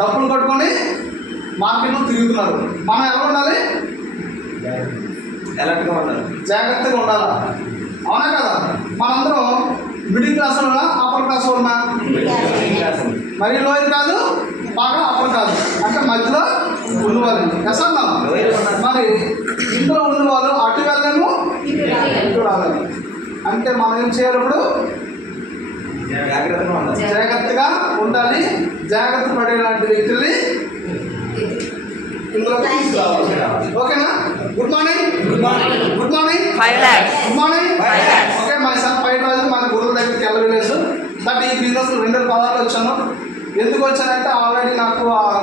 డబ్బులు కొట్టుకొని మార్కెట్లో తిరుగుతున్నారు. మనం ఎలా ఉండాలి? ఎలర్ట్గా ఉండాలి, జాగ్రత్తగా ఉండాలా? అవునా కదా? మనందరం మిడిల్ క్లాస్ వాళ్ళ, అప్పర్ క్లాస్ వాళ్ళ? మరి లోయర్ కాదు, బాగా అప్పర్ కాదు, అంటే మధ్యలో ఉన్నవాళ్ళు. ఎసన్నా మరి ఇంట్లో ఉన్నవాళ్ళు అటు వెళ్ళలేము, ఇటు రాలేము. అంటే మనం ఏం చేయాలి? ఇప్పుడు జాగ్రత్తగా ఉండాలి. జాగ్రత్త పడేలాంటి వ్యక్తుల్ని ఇందులో తీసుకురావాలి. ఓకేనా? Good morning. Good morning. Good morning. 5 lakhs. Good morning. Okay, my son Pairaju, మన గురువుల దగ్గరికి వెళ్ళలేదు. బట్ ఈ బిజినెస్ 2016 వచ్చాను. ఎందుకు వచ్చానంటే ఆల్రెడీ నాకు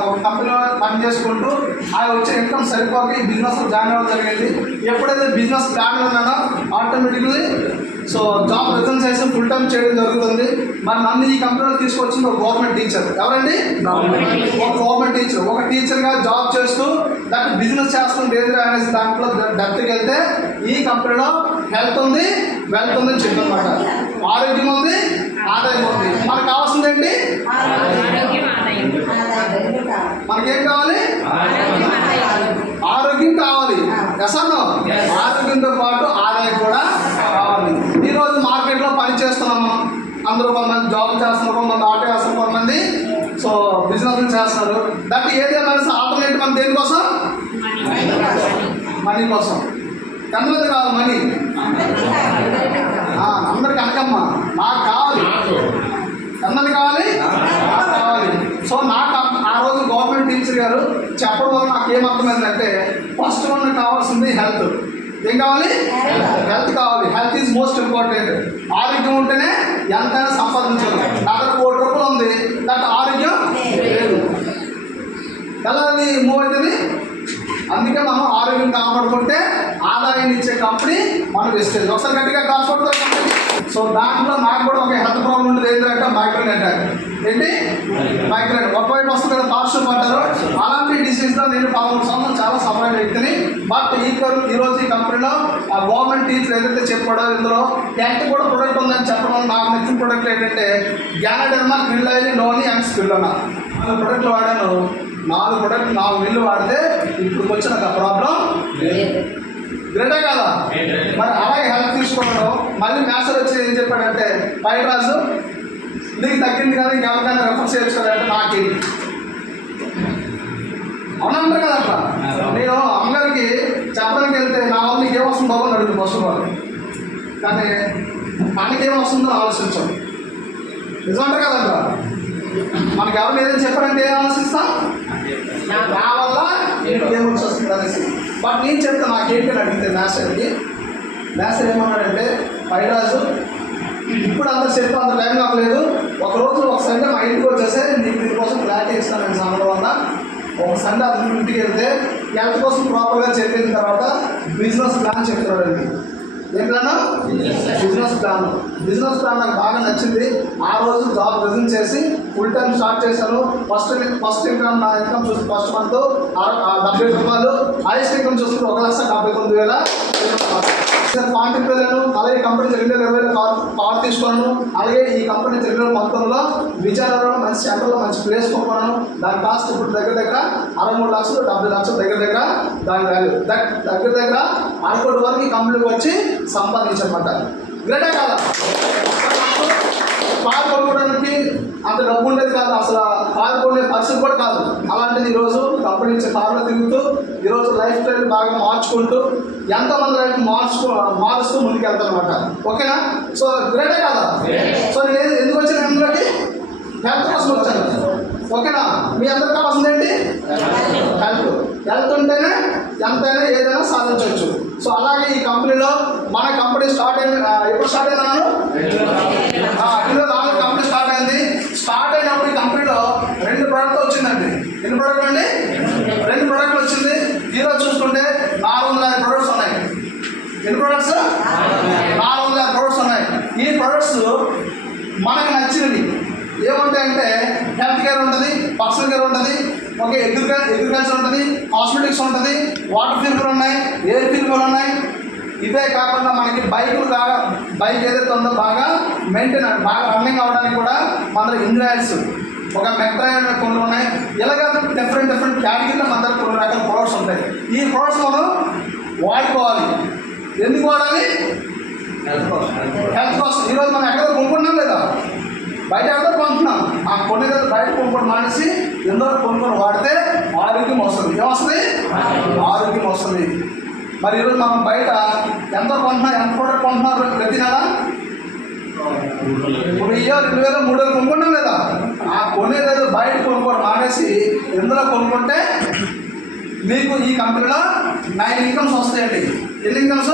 ఒక కంపెనీలో పని చేసుకుంటూ ఆ వచ్చే ఇన్కమ్ సరిపోక ఈ బిజినెస్ జాయిన్ అవ్వడం జరిగింది. ఎప్పుడైతే బిజినెస్ ప్లాన్ ఉన్నానో ఆటోమేటిక్లీ సో జాబ్ రిజైన్ చేసి ఫుల్ టైం చేయడం జరుగుతుంది. మరి నన్ను ఈ కంపెనీలో తీసుకొచ్చింది ఒక గవర్నమెంట్ టీచర్. ఎవరండి? ఒక గవర్నమెంట్ టీచర్. ఒక టీచర్గా జాబ్ చేస్తూ దాన్ని బిజినెస్ చేస్తుంది ఏంటి అనేసి దాంట్లో డెప్త్కి వెళ్తే ఈ కంపెనీలో హెల్త్ ఉంది, వెల్త్ ఉందని చెప్పనమాట. ఆరోగ్యం ఉంది, ఆదాయం ఉంది. మనకు కావాల్సింది ఏంటి? మనకేం కావాలి? ఆరోగ్యం కావాలి. ఎసన్నో ఆరోగ్యంతో పాటు ఆదాయం కూడా కావాలి. ఈరోజు మార్కెట్లో పని చేస్తున్నాము. అందరూ కొంతమంది జాబ్ చేస్తున్నారు, కొంతమంది ఆటో వేస్తారు, కొంతమంది సో బిజినెస్ చేస్తారు. దానికి ఏదైనా ఆల్టర్నేటివ్ మన దేనికోసం? మనీ కోసం. ఎంతమంది కావాలి మనీ? అందరికి అనకమ్మ, నాకు కావాలి. ఎంతమంది కావాలి? నాకు కావాలి. సో నాకు ఆ రోజు గవర్నమెంట్ టీచర్ గారు చెప్పడం వల్ల నాకు ఏమర్థమైందంటే ఫస్ట్ మనకు కావాల్సింది హెల్త్. ఏం కావాలి? హెల్త్ కావాలి. Health is most important. ఆరోగ్యం ఉంటేనే ఎంతైనా సంపాదించాలి. నా దగ్గర 1 కోటి రూపాయలు ఉంది, దాంట్లో ఆరోగ్యం లేదు. ఎలా అది మూవ్ అవుతుంది? అందుకే మనం ఆరోగ్యం కాపాడుకుంటే ఆదాయాన్ని ఇచ్చే కంపెనీ మనం ఇస్తుంది. ఒకసారి గట్టిగా కాపాడుతాం. సో దాంట్లో నాకు కూడా ఒక హెల్త్ ప్రాబ్లం ఉండేది. ఏంటంటే మైగ్రేన్ అటాక్. ఏంటి? మైగ్రేన్. ఒకవైపు వస్తుంది కదా, పార్శ్వ పడ్డారు. అలాంటి డిసీజ్లో నేను 13 సంవత్సరాలు చాలా సఫర్ వ్యక్తిని. బట్ ఈరోజు ఈ కంపెనీలో ఆ గవర్నమెంట్ టీచర్ ఏదైతే చెప్పాడో ఇందులో 10th కూడా ప్రొడక్ట్ ఉందని చెప్పడం నాకు నచ్చిన ప్రొడక్ట్ ఏంటంటే గ్యానడర్మా, క్రిల్లాయిల్, నోని అండ్ స్పిల్లోనా 4 ప్రొడక్ట్లు వాడాను. 4 ప్రొడక్ట్ 4 నెలలు వాడితే ఇప్పుడు వచ్చిన ప్రాబ్లం లేదు. గ్రేటే కదా? మరి అలాగే హెల్త్ తీసుకోవడం. మళ్ళీ మ్యాథ్స్ వచ్చి ఏం చెప్పాడంటే పైరాజు నీకు తగ్గింది కదా, ఇంకెవరికైనా రెఫర్ చేయొచ్చు కదా అంటే నాకేంటి అవునంటారు కదా. అట్లా నేను అమ్మగారికి చెప్పడానికి వెళ్తే నా వల్ల నీకు ఏమొస్తుంది బాబు అడుగుతుంది ఫస్ట్ వాళ్ళు. కానీ మనకేమొస్తుందో ఆలోచించాం. నిజమంటారు కదంట. మనకి ఎవరు ఏదైనా చెప్పారంటే ఏం ఆలోచిస్తాం? నా వల్ల ఏమొచ్చి వస్తుంది అనేసి. బట్ నేను చెప్తాను నాకేంటి అని అడిగితే మ్యాథ్స్ ఏమన్నాడంటే పైరాజు ఇప్పుడు అంత చెప్పి అంత టైం నాకు లేదు, ఒకరోజు ఒక సండే మా ఇంటికి వచ్చేస్తే నీకు దీనికోసం క్లారిటీ ఇస్తాను నేను సమయం వల్ల. ఒక సండే అతను ఇంటికి వెళ్తే హెల్త్ కోసం ప్రాపర్గా చెప్పిన తర్వాత బిజినెస్ ప్లాన్ చెప్తాడండి. ఏం plan? Business plan. Business plan నాకు బాగా నచ్చింది. ఆ రోజు జాబ్ రిజైన్ చేసి ఫుల్ టైం స్టార్ట్ చేశాను. ఫస్ట్ ఇన్కమ్ నా ఇన్కమ్ చూసి ఫస్ట్ మంత్ 70 రూపాయలు. హైయెస్ట్ ఇన్కమ్ చూసుకుంటే 1,79,000. కాంటాక్ట్ వెళ్ళాను. అలాగే కంపెనీ 2020లో కార్ తీసుకున్నాను. అలాగే ఈ కంపెనీ 2019లో విజయనగరంలో మంచి సెంటర్లో మంచి ప్లేస్ కొనుక్కున్నాను. దాని కాస్ట్ ఇప్పుడు దగ్గర 63 లక్షలు 70 లక్షలు దగ్గర దాని వాల్యూ దగ్గర 1 కోటి వరకు ఈ కంపెనీకి వచ్చి సంపాదించనమాట. గ్రేటే కాదా? కారు కొనుక్కోవడానికి అంత డబ్బు ఉండేది కాదు, అసలు కారు కొనే పరిస్థితి కూడా కాదు. అలాంటిది ఈరోజు కంపెనీ నుంచి కారులో తిరుగుతూ ఈరోజు లైఫ్ స్టైల్ బాగా మార్చుకుంటూ ఎంతోమంది లైఫ్ మారుస్తూ ముందుకు వెళ్తాను అనమాట. ఓకేనా? సో గ్రేటే కదా? సో నేను ఎందుకు వచ్చాను అందులోకి? హెల్త్ కోసం వచ్చాను. ఓకేనా? మీ అందరికి కావాల్సింది ఏంటి? హెల్త్ ఉంటేనే ఎంతైనా ఏదైనా సాధించవచ్చు. సో అలాగే ఈ కంపెనీలో మన కంపెనీ స్టార్ట్ అయింది. ఎప్పుడు స్టార్ట్ అయిందన్నాను? 2004 కంపెనీ స్టార్ట్ అయింది. స్టార్ట్ అయినప్పుడు ఈ కంపెనీలో 2 ప్రోడక్ట్లు వచ్చిందండి. ఎన్ని ప్రోడక్ట్లు అండి? 2 ప్రోడక్ట్లు వచ్చింది. ఈరోజు చూసుకుంటే 450 ప్రొడక్ట్స్ ఉన్నాయి. ఎన్ని ప్రొడక్ట్స్? 450 ప్రొడక్ట్స్ ఉన్నాయి. ఈ ప్రొడక్ట్స్ మనకు నచ్చినవి ఏముంటాయంటే హెల్త్ కేర్ ఉంటుంది, పర్సనల్ కేర్ ఉంటుంది, ఓకే, అగ్రికల్చర్ ఉంటుంది, కాస్మెటిక్స్ ఉంటుంది, వాటర్ ఫిల్టర్ ఉన్నాయి, ఎయిర్ ఫిల్టర్ ఉన్నాయి. ఇవే కాకుండా మనకి బైక్ ఏదైతే ఉందో బాగా మెయింటైన్ బాగా రన్నింగ్ అవ్వడానికి కూడా మన ఇంజిన్ ఆయిల్స్ ఒక మెట్రాయిడ్ కొన్ని ఉన్నాయి. ఇలాగ డిఫరెంట్ కేటగిరీలో మన దగ్గర కొన్ని రకాల ప్రొడక్ట్స్ ఉంటాయి. ఈ ప్రొడక్ట్స్ మనం వాడుకోవాలి. ఎందుకు వాడాలి? హెల్త్ కోసం. ఈరోజు మనం ఎక్కడ కొనుక్కుంటున్నాం లేదా? బయట ఎక్కడ కొంటున్నాం. ఆ కొన్ని బయట కొనుక్కోవడం మానేసి ఎందులో కొనుక్కొని వాడితే ఆరోగ్యం వస్తుంది. ఏమొస్తుంది? ఆరోగ్యం వస్తుంది. మరి ఈరోజు మనం బయట ఎంత కొంటున్నాం, ఎంత ప్రోడక్ట్ కొంటున్నారు ప్రతి నెల? 1000, 2000, 3000 కొనుక్కుంటాం లేదా? ఆ కొనేది బయట కొనుక్కోవడం మానేసి ఎందులో కొనుక్కుంటే మీకు ఈ కంపెనీలో 9 ఇన్కమ్స్ వస్తాయండి. ఎన్ని ఇన్కమ్స్?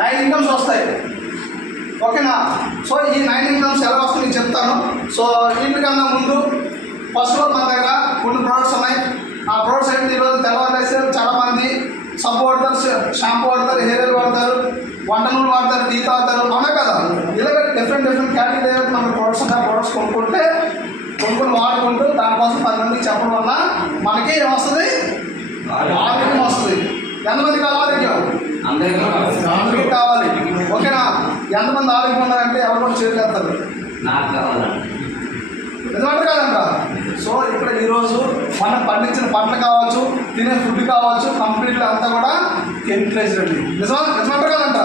9 ఇన్కమ్స్ వస్తాయి. ఓకేనా? సో ఈ 9 ఇన్కమ్స్ ఎలా వస్తాయి నేను చెప్తాను. సో వీటికన్నా ముందు ఫస్ట్ మన దగ్గర కొన్ని ప్రోడక్ట్స్ ఉన్నాయి. ఆ ప్రోడక్ట్స్ ఏంటి? ఈరోజు తెల్లవారేసి చాలామంది సబ్బు వాడతారు, షాంపూ వాడతారు, హెయిర్ ఆయిల్ వాడతారు, వంట నూనె వాడతారు, టీ తాగుతారు. అవునా కదా? ఇలాగ డిఫరెంట్ కేటగిరీ మన ప్రోడక్ట్స్ ఉన్నాయి. ప్రోడక్ట్స్ కొనుక్కొని వాడుకుంటూ దానికోసం 10 మందికి చెప్పడం వల్ల మనకి ఏమొస్తుంది? ఆరోగ్యం వస్తుంది. ఎంతమంది కావాలి ఆరోగ్యం? అందరికీ కావాలి. ఓకేనా? ఎంతమంది ఆరోగ్యం ఉన్నారంటే ఎవరు కూడా చేతులు నిజమంటే కాదంట. సో ఇక్కడ ఈరోజు మనం పండించిన పంటలు కావచ్చు, తినే ఫుడ్ కావచ్చు, కంప్లీట్గా అంతా కూడా కెమికలైజ్డ్ అండి. నిజమంటే కాదంట.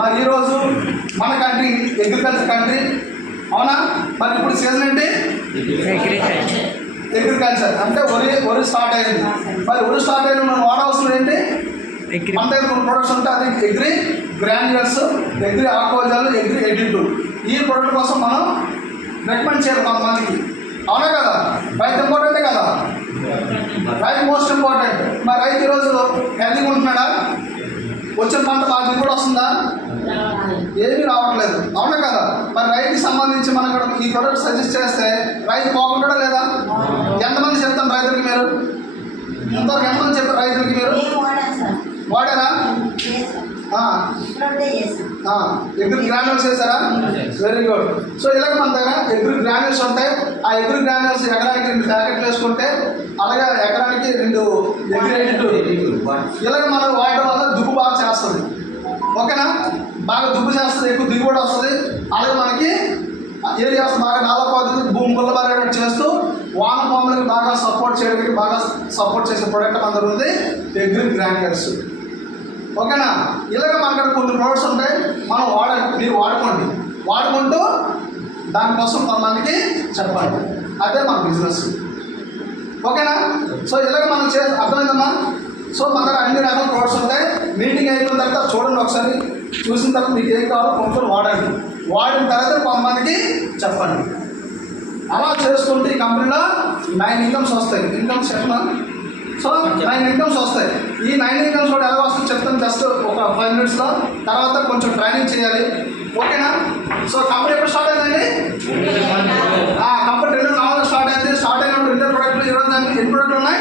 మరి ఈరోజు మన కంట్రీ అగ్రికల్చర్ కంట్రీ. అవునా? మరి ఇప్పుడు సీజన్ ఏంటి? అగ్రికల్చర్ అంటే వరి స్టార్ట్ అయింది. మరి వరి స్టార్ట్ అయిన మనం వాడవలసిన ఏంటి? మన దగ్గర కొన్ని ప్రొడక్ట్స్ ఉంటాయి. అది agri granulars, agri alcohol, agri additive. ఈ ప్రొడక్ట్ కోసం మనం రికమెండ్ చేయాలి కొంతమందికి. అవునా కదా? రైతు ఇంపార్టెంటే కదా? రైతు మోస్ట్ ఇంపార్టెంట్. మరి రైతు ఈరోజు హెల్తీగా ఉంటున్నాడా? వచ్చిన పంట బాగా దిగుబడి వస్తుందా? ఏమీ రావట్లేదు. అవునా కదా? మరి రైతుకి సంబంధించి మనం కూడా ఈ ప్రొడక్ట్ సజెస్ట్ చేస్తే రైతు బాగుంటాడా లేదా? ఎంతమంది చెప్తాను రైతులకి? మీరు ఇంతవరకు ఎంతమంది చెప్పారు రైతులకి? మీరు వాడారా? ఎగ్రి గ్రాన్యూల్స్ చేశారా? Very good. సో ఇలాగ మన దగ్గర ఎగ్రి గ్రాన్యూల్స్ ఉంటాయి. ఆ ఎగ్రి గ్రాన్యూల్స్ ఎకరానికి 2 ప్యాకెట్లు వేసుకుంటే అలాగే ఎకరానికి 2 ఎగ్రి ఇలాగ మనం వాడడం వల్ల దుబ్బు బాగా చేస్తుంది. ఓకేనా? బాగా దుబ్బు చేస్తుంది, ఎక్కువ దిగుబడి వస్తుంది. అలాగే మనకి ఏరియాస్ బాగా నాలుగు భూమి గుల్లబారేటట్టు చేస్తూ వానపాములకు బాగా సపోర్ట్ చేయడానికి బాగా సపోర్ట్ చేసే ప్రోడక్ట్ మన దగ్గర ఉంది ఎగ్రి గ్రాన్యూల్స్. ఓకేనా? ఇలాగ మనకు కొన్ని ప్రోడక్ట్స్ ఉంటాయి. మనం మీరు వాడుకుంటూ దానికోసం కొంతమందికి చెప్పండి. అదే మన బిజినెస్. ఓకేనా? సో ఇలాగ మనం అర్థమైందమ్మా? సో మన దగ్గర అన్ని రకాల ప్రోడక్ట్స్ ఉంటాయి. మీటింగ్ అయిపోయిన తర్వాత చూడండి, ఒకసారి చూసిన తర్వాత మీకు ఏం కావాలో కొనుక్కొని వాడండి. వాడిన తర్వాత కొంతమందికి చెప్పండి. అలా చేసుకుంటే ఈ కంపెనీలో 9 ఇన్కమ్స్ వస్తాయి. ఇన్కమ్స్ చెప్పమా? సో 9 ఇన్కమ్స్ వస్తాయి. ఈ 9 ఇన్కమ్స్ కూడా ఎలా వస్తుంది చెప్తాను జస్ట్ ఒక 5 మినిట్స్లో. తర్వాత కొంచెం ట్రైనింగ్ చేయాలి. ఓకేనా? సో కంపెనీ ఎప్పుడు స్టార్ట్ అయిందండి? కంపెనీ 2004లో స్టార్ట్ అయింది. స్టార్ట్ అయినప్పుడు ఇంటర్ ప్రొడక్ట్లు ఈరోజు ఎన్ని ప్రొడక్ట్లు ఉన్నాయి?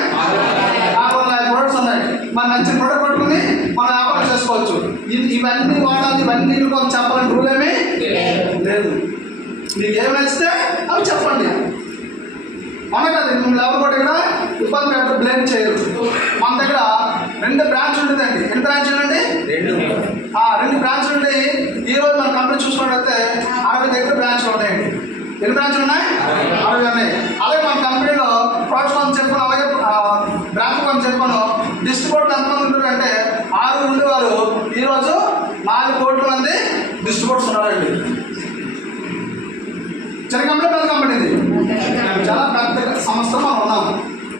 5 ప్రొడక్ట్స్ ఉన్నాయి. మన నచ్చిన ప్రొడక్ట్ పట్టుకుని మనం వ్యాపారం చేసుకోవచ్చు. ఇవన్నీ వాడాలి, ఇవన్నీ కొంచెం చెప్పాలని రూల్ ఏమీ లేదు. మీకు ఏమి నచ్చితే అవి చెప్పండి. అవునా కదా? మిమ్మల్ని ఎవరు కూడా ఇక్కడ ఇబ్బంది పెట్ట బ్లేమ్ చేయరు. మన దగ్గర 2 బ్రాంచ్లు ఉంటుందండి. ఎన్ని బ్రాంచ్లు అండి? 2 బ్రాంచ్లు ఉంటాయి. ఈరోజు మన కంపెనీ చూసుకున్నట్లయితే 60 దగ్గర బ్రాంచ్లు ఉంటాయండి. ఎన్ని బ్రాంచ్లు ఉన్నాయి? 60 ఉన్నాయి. అలాగే మన కంపెనీలో ప్రొడక్ట్స్ అని చెప్పాను, అలాగే బ్రాంచ్ అని చెప్పాను. డిస్ట్రిబ్యూటర్లు ఎంతమంది ఉంటారంటే 6 ఉండేవారు. ఈరోజు 4 కోట్ల మంది డిస్ట్రిబ్యూటర్స్ ఉన్నారండి. చిన్న కంపెనీ, పెద్ద కంపెనీ, ఇది చాలా పెద్ద సంస్థ మనం ఉన్నాము.